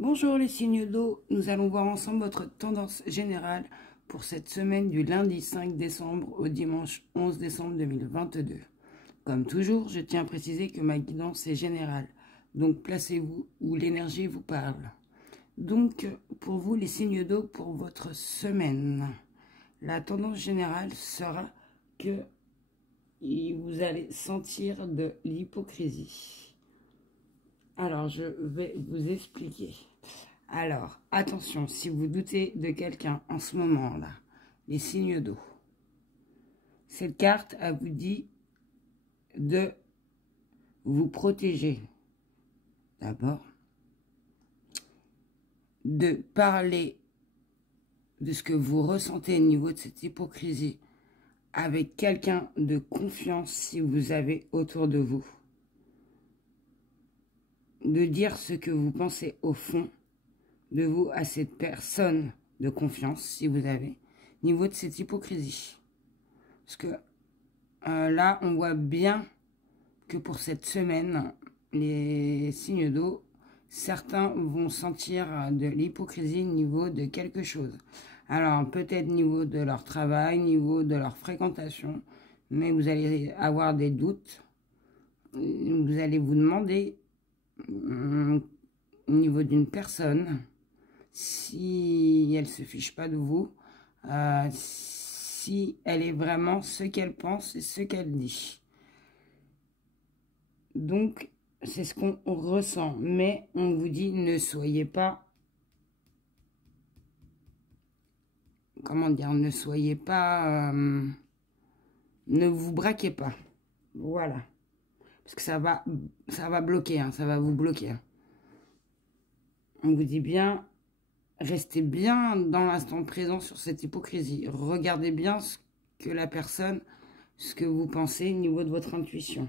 Bonjour les signes d'eau, nous allons voir ensemble votre tendance générale pour cette semaine du lundi 5 décembre au dimanche 11 décembre 2022. Comme toujours, je tiens à préciser que ma guidance est générale, donc placez-vous où l'énergie vous parle. Donc, pour vous les signes d'eau pour votre semaine, la tendance générale sera que vous allez sentir de l'hypocrisie. Alors, je vais vous expliquer. Alors, attention, si vous doutez de quelqu'un en ce moment-là, les signes d'eau. Cette carte, elle vous dit de vous protéger. D'abord, de parler de ce que vous ressentez au niveau de cette hypocrisie avec quelqu'un de confiance si vous avez autour de vous. De dire ce que vous pensez au fond de vous à cette personne de confiance, si vous avez, au niveau de cette hypocrisie. Parce que là, on voit bien que pour cette semaine, les signes d'eau, certains vont sentir de l'hypocrisie au niveau de quelque chose. Alors, peut-être au niveau de leur travail, au niveau de leur fréquentation, mais vous allez avoir des doutes. Vous allez vous demander au niveau d'une personne, si elle se fiche pas de vous, si elle est vraiment ce qu'elle pense et ce qu'elle dit. Donc, c'est ce qu'on ressent. Mais on vous dit, ne soyez pas... Comment dire? Ne soyez pas... ne vous braquez pas. Voilà. Parce que ça va bloquer, hein, ça va vous bloquer. On vous dit bien... Restez bien dans l'instant présent sur cette hypocrisie. Regardez bien ce que la personne, ce que vous pensez au niveau de votre intuition.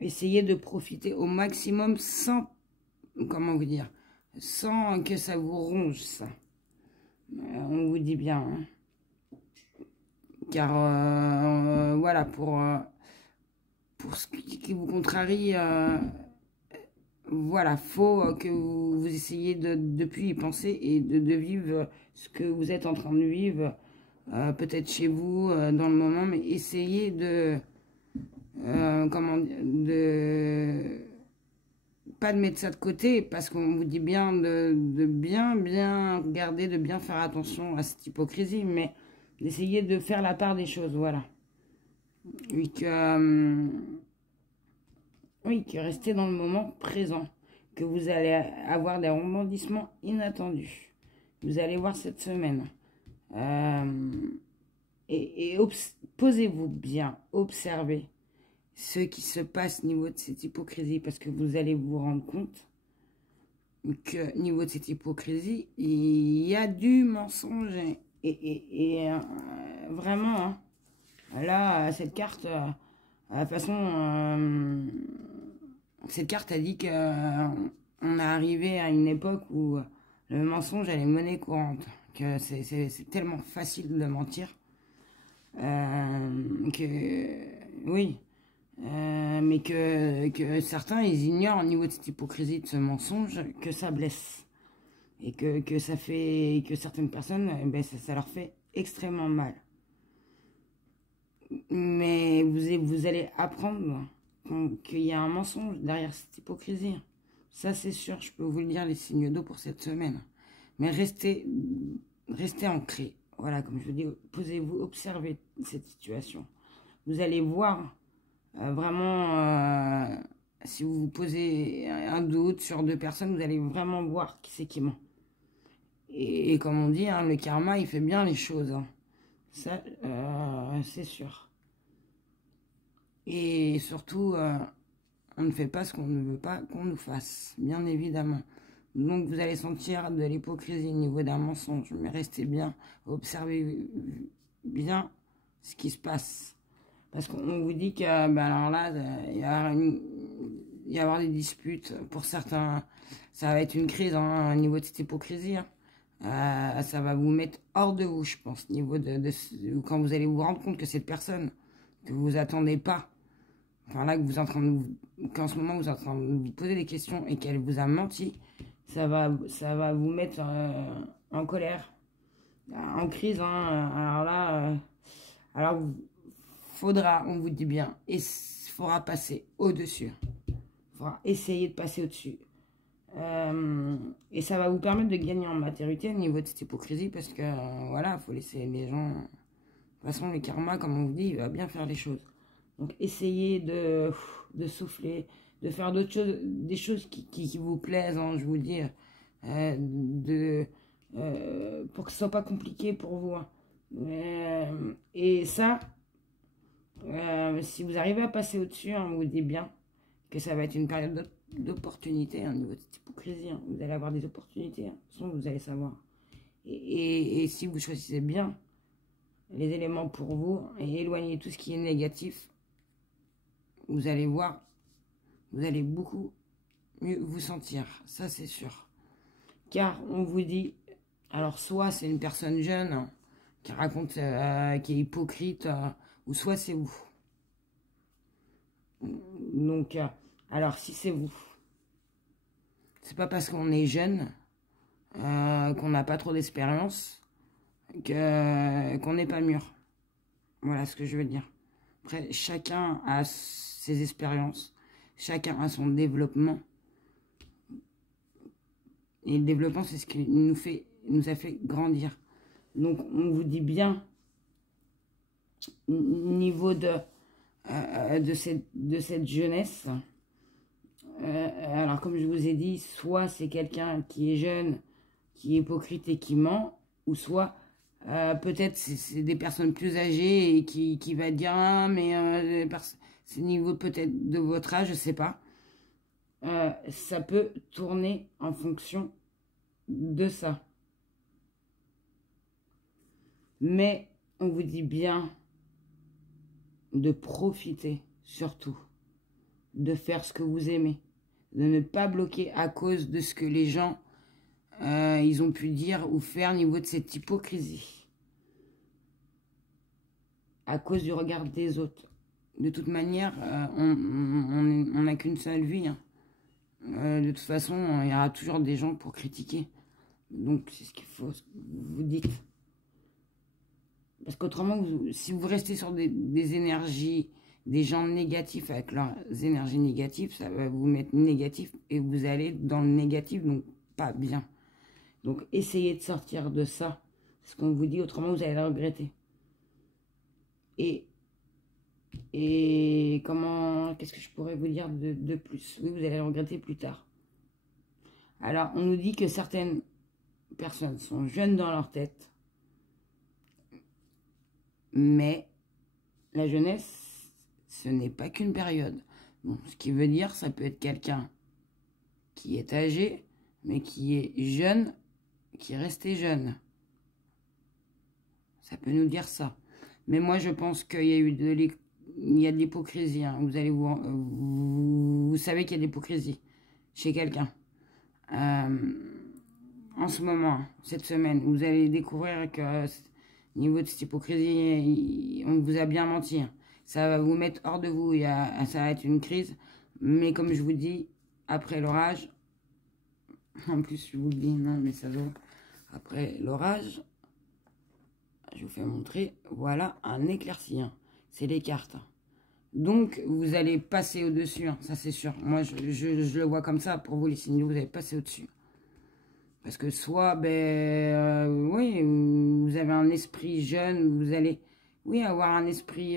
Essayez de profiter au maximum sans, comment vous dire, sans que ça vous ronge, ça. On vous dit bien. Hein. Car, voilà, pour ce qui vous contrarie... voilà, faut que vous essayiez de plus y penser et de vivre ce que vous êtes en train de vivre, peut-être chez vous, dans le moment, mais essayez pas de mettre ça de côté, parce qu'on vous dit bien de bien regarder, de bien faire attention à cette hypocrisie, mais d'essayer de faire la part des choses, voilà. Oui, que restez dans le moment présent, que vous allez avoir des rebondissements inattendus. Vous allez voir cette semaine. Posez-vous bien, observez ce qui se passe au niveau de cette hypocrisie, parce que vous allez vous rendre compte que au niveau de cette hypocrisie, il y a du mensonge. Vraiment, hein, là, cette carte, de toute façon... cette carte a dit qu'on est arrivé à une époque où le mensonge elle est monnaie courante, que c'est tellement facile de mentir, oui, mais que certains ils ignorent au niveau de cette hypocrisie, de ce mensonge, que ça blesse et que ça fait que certaines personnes, ben, ça leur fait extrêmement mal. Mais vous allez apprendre qu'il y a un mensonge derrière cette hypocrisie. Ça, c'est sûr, je peux vous le dire, les signes d'eau pour cette semaine. Mais restez ancrés. Voilà, comme je vous dis, posez-vous, observez cette situation. Vous allez voir vraiment, si vous vous posez un doute sur deux personnes, vous allez vraiment voir qui c'est qui ment. Et comme on dit, hein, le karma, il fait bien les choses. Hein. Ça, c'est sûr. Et surtout, on ne fait pas ce qu'on ne veut pas qu'on nous fasse, bien évidemment. Donc, vous allez sentir de l'hypocrisie au niveau d'un mensonge. Mais restez bien, observez bien ce qui se passe. Parce qu'on vous dit que, ben alors là, il va y avoir des disputes. Pour certains, ça va être une crise hein, au niveau de cette hypocrisie. Hein. Ça va vous mettre hors de vous, je pense, au niveau quand vous allez vous rendre compte que cette personne que vous attendez pas, enfin là, que vous êtes en train de qu'en ce moment, vous êtes en train de vous poser des questions et qu'elle vous a menti, ça va vous mettre en colère, en crise, hein. Alors là, alors faudra, on vous dit bien, et faudra passer au-dessus. Faudra essayer de passer au-dessus. Et ça va vous permettre de gagner en maturité au niveau de cette hypocrisie, parce que voilà, il faut laisser les gens. De toute façon, les karmas, comme on vous dit, il va bien faire les choses. Donc essayez de souffler, de faire d'autres choses, des choses qui vous plaisent, hein, je vous dis, pour que ce soit pas compliqué pour vous, hein. Et ça, si vous arrivez à passer au-dessus, hein, on vous dit bien que ça va être une période d'opportunité, hein, au niveau de cette hypocrisie, hein. Vous allez avoir des opportunités, hein. De toute façon, vous allez savoir. Et si vous choisissez bien les éléments pour vous et éloignez tout ce qui est négatif, vous allez voir, vous allez beaucoup mieux vous sentir, ça c'est sûr. Car on vous dit, alors soit c'est une personne jeune, hein, qui raconte, qui est hypocrite, ou soit c'est vous. Donc, alors si c'est vous, c'est pas parce qu'on est jeune, qu'on n'a pas trop d'expérience, qu'on n'est pas mûr. Voilà ce que je veux dire. Après, chacun a ses expériences, chacun a son développement. Et le développement, c'est ce qui nous a fait grandir. Donc, on vous dit bien, au niveau de cette jeunesse, alors comme je vous ai dit, soit c'est quelqu'un qui est jeune, qui est hypocrite et qui ment, ou soit peut-être c'est des personnes plus âgées et qui va dire, ah, mais c'est niveau peut-être de votre âge, je sais pas. Ça peut tourner en fonction de ça. Mais on vous dit bien de profiter, surtout, de faire ce que vous aimez, de ne pas bloquer à cause de ce que les gens ils ont pu dire ou faire au niveau de cette hypocrisie, à cause du regard des autres. De toute manière, on n'a qu'une seule vie, hein. De toute façon, il y aura toujours des gens pour critiquer. Donc, c'est ce qu'il faut vous dites. Parce qu'autrement, si vous restez sur des énergies, des gens négatifs avec leurs énergies négatives, ça va vous mettre négatif et vous allez dans le négatif, donc pas bien. Donc, essayez de sortir de ça. Ce qu'on vous dit, autrement, vous allez le regretter. Et comment, qu'est-ce que je pourrais vous dire de plus? Oui, vous allez le regretter plus tard. Alors, on nous dit que certaines personnes sont jeunes dans leur tête, mais la jeunesse, ce n'est pas qu'une période. Bon, ce qui veut dire, ça peut être quelqu'un qui est âgé, mais qui est jeune, qui est resté jeune. Ça peut nous dire ça. Mais moi, je pense qu'il y a eu de l'hypocrisie, hein. Vous allez vous savez qu'il y a de l'hypocrisie chez quelqu'un. En ce moment, cette semaine, vous allez découvrir que au niveau de cette hypocrisie, on vous a bien menti, hein. Ça va vous mettre hors de vous, ça va être une crise. Mais comme je vous dis, après l'orage, en plus je vous le dis, non mais ça va. Après l'orage, je vous fais montrer, voilà un éclairci, hein. C'est les cartes. Donc vous allez passer au-dessus, hein, ça c'est sûr. Moi je le vois comme ça, pour vous les signes, vous allez passer au-dessus. Parce que soit, oui, vous avez un esprit jeune, vous allez, oui, avoir un esprit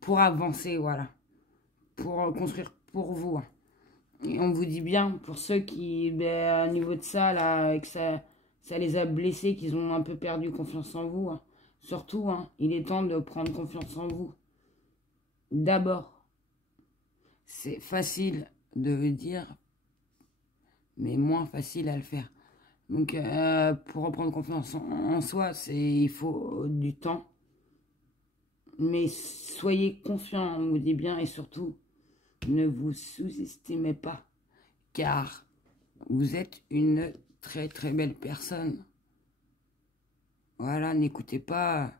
pour avancer, voilà. Pour construire pour vous, hein. Et on vous dit bien, pour ceux qui, à niveau de ça, là, que ça les a blessés, qu'ils ont un peu perdu confiance en vous, hein. Surtout, hein, il est temps de prendre confiance en vous. D'abord, c'est facile de le dire, mais moins facile à le faire. Donc, pour reprendre confiance en soi, il faut du temps. Mais soyez confiants, on vous dit bien, et surtout, ne vous sous-estimez pas, car vous êtes une très très belle personne. Voilà, n'écoutez pas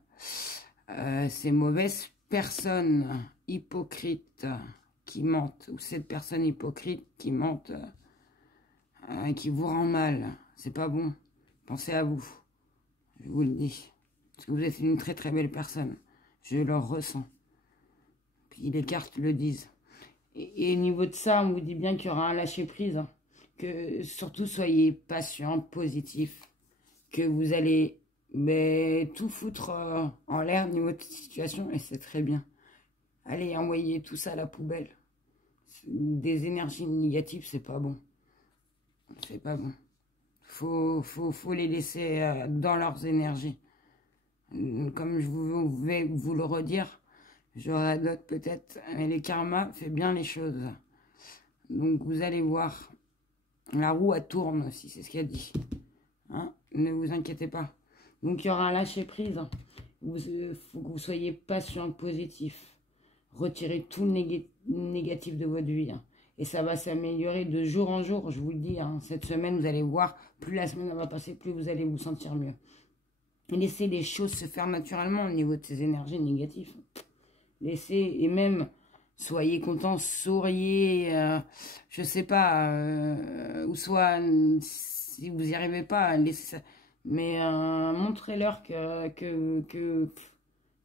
ces mauvaises personne hypocrite qui mente, ou cette personne hypocrite qui mente, qui vous rend mal. C'est pas bon. Pensez à vous. Je vous le dis. Parce que vous êtes une très très belle personne. Je le ressens. Puis les cartes le disent. Et au niveau de ça, on vous dit bien qu'il y aura un lâcher-prise. Hein. Que surtout, soyez patient, positif. Que vous allez tout foutre en l'air au niveau de cette situation. Et c'est très bien. Allez, envoyez tout ça à la poubelle. Des énergies négatives, c'est pas bon. C'est pas bon. Faut les laisser dans leurs énergies. Comme je vais vous le redire, je radote peut-être, mais les karmas fait bien les choses. Donc vous allez voir, la roue elle tourne aussi, c'est ce qu'il a dit. Hein, ne vous inquiétez pas. Donc il y aura un lâcher prise. Il faut que vous soyez patient, positif. Retirez tout le négatif de votre vie. Hein. Et ça va s'améliorer de jour en jour, je vous le dis. Hein. Cette semaine, vous allez voir, plus la semaine va passer, plus vous allez vous sentir mieux. Et laissez les choses se faire naturellement au niveau de ces énergies négatives. Laissez, et même, soyez content, souriez, je sais pas, ou soit, si vous n'y arrivez pas, laissez ça. Mais montrez-leur que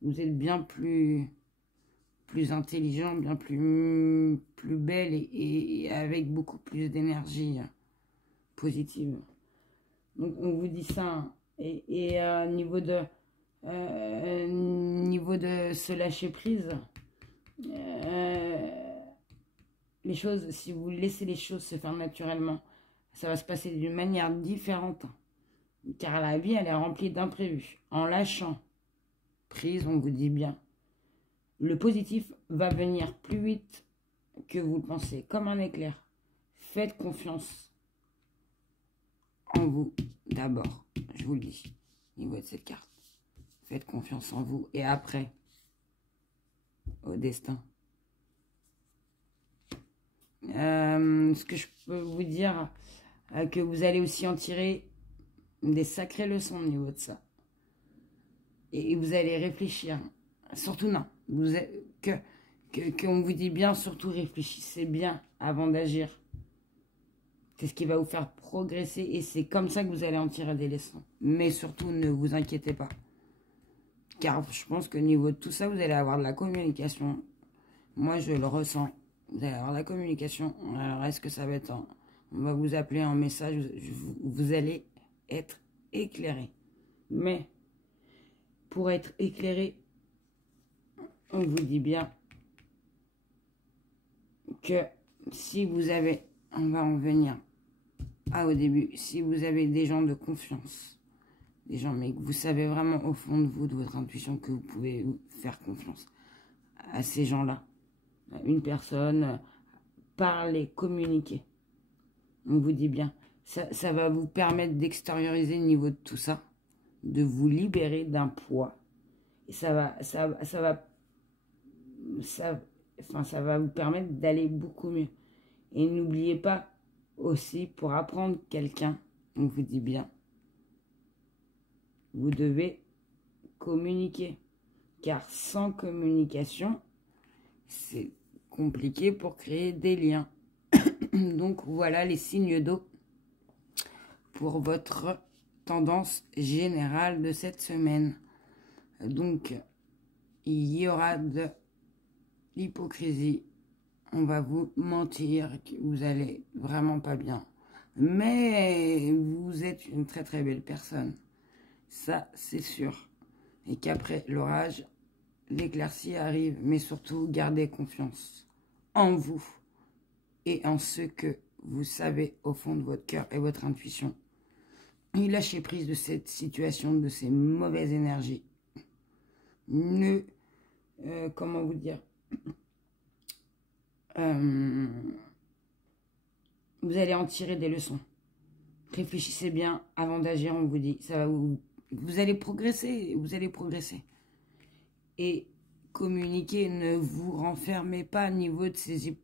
vous êtes bien plus intelligent, bien plus belle et avec beaucoup plus d'énergie positive. Donc on vous dit ça. Hein. Et niveau de se lâcher prise, les choses, si vous laissez les choses se faire naturellement, ça va se passer d'une manière différente. Car la vie, elle est remplie d'imprévus. En lâchant prise, on vous dit bien, le positif va venir plus vite que vous le pensez, comme un éclair. Faites confiance en vous d'abord, je vous le dis, au niveau de cette carte. Faites confiance en vous et après, au destin. Ce que je peux vous dire, que vous allez aussi en tirer des sacrées leçons au niveau de ça. Et vous allez réfléchir. Surtout non, qu'on vous dit bien, surtout réfléchissez bien avant d'agir. C'est ce qui va vous faire progresser et c'est comme ça que vous allez en tirer des leçons. Mais surtout, ne vous inquiétez pas. Car je pense qu'au niveau de tout ça, vous allez avoir de la communication. Moi, je le ressens. Vous allez avoir de la communication. Alors, est-ce que ça va être on va vous appeler en message. Vous allez être éclairé. Mais, pour être éclairé, on vous dit bien que si vous avez, on va en venir au début, si vous avez des gens de confiance, des gens, mais que vous savez vraiment au fond de vous, de votre intuition, que vous pouvez faire confiance à ces gens-là, une personne, parler, communiquer, on vous dit bien, ça va vous permettre d'extérioriser le niveau de tout ça, de vous libérer d'un poids, et ça va vous permettre d'aller beaucoup mieux. Et n'oubliez pas aussi, pour apprendre quelqu'un, on vous dit bien, vous devez communiquer. Car sans communication, c'est compliqué pour créer des liens. Donc voilà les signes d'eau pour votre tendance générale de cette semaine. Donc, il y aura de l'hypocrisie. On va vous mentir, que vous allez vraiment pas bien. Mais vous êtes une très très belle personne. Ça, c'est sûr. Et qu'après l'orage, l'éclaircie arrive. Mais surtout, gardez confiance en vous et en ce que vous savez au fond de votre cœur et votre intuition. Et lâchez prise de cette situation, de ces mauvaises énergies. Comment vous dire, vous allez en tirer des leçons. Réfléchissez bien avant d'agir, on vous dit. Ça va vous allez progresser, Et communiquer, ne vous renfermez pas au niveau de ces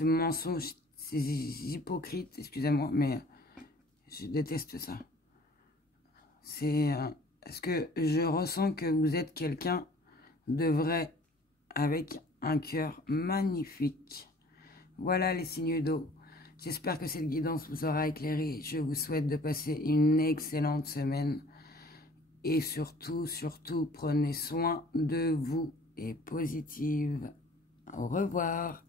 mensonges, ces hypocrites, excusez-moi, mais je déteste ça. Parce que je ressens que vous êtes quelqu'un de vrai avec un cœur magnifique. Voilà les signes d'eau. J'espère que cette guidance vous aura éclairé. Je vous souhaite de passer une excellente semaine. Et surtout, prenez soin de vous et positive. Au revoir.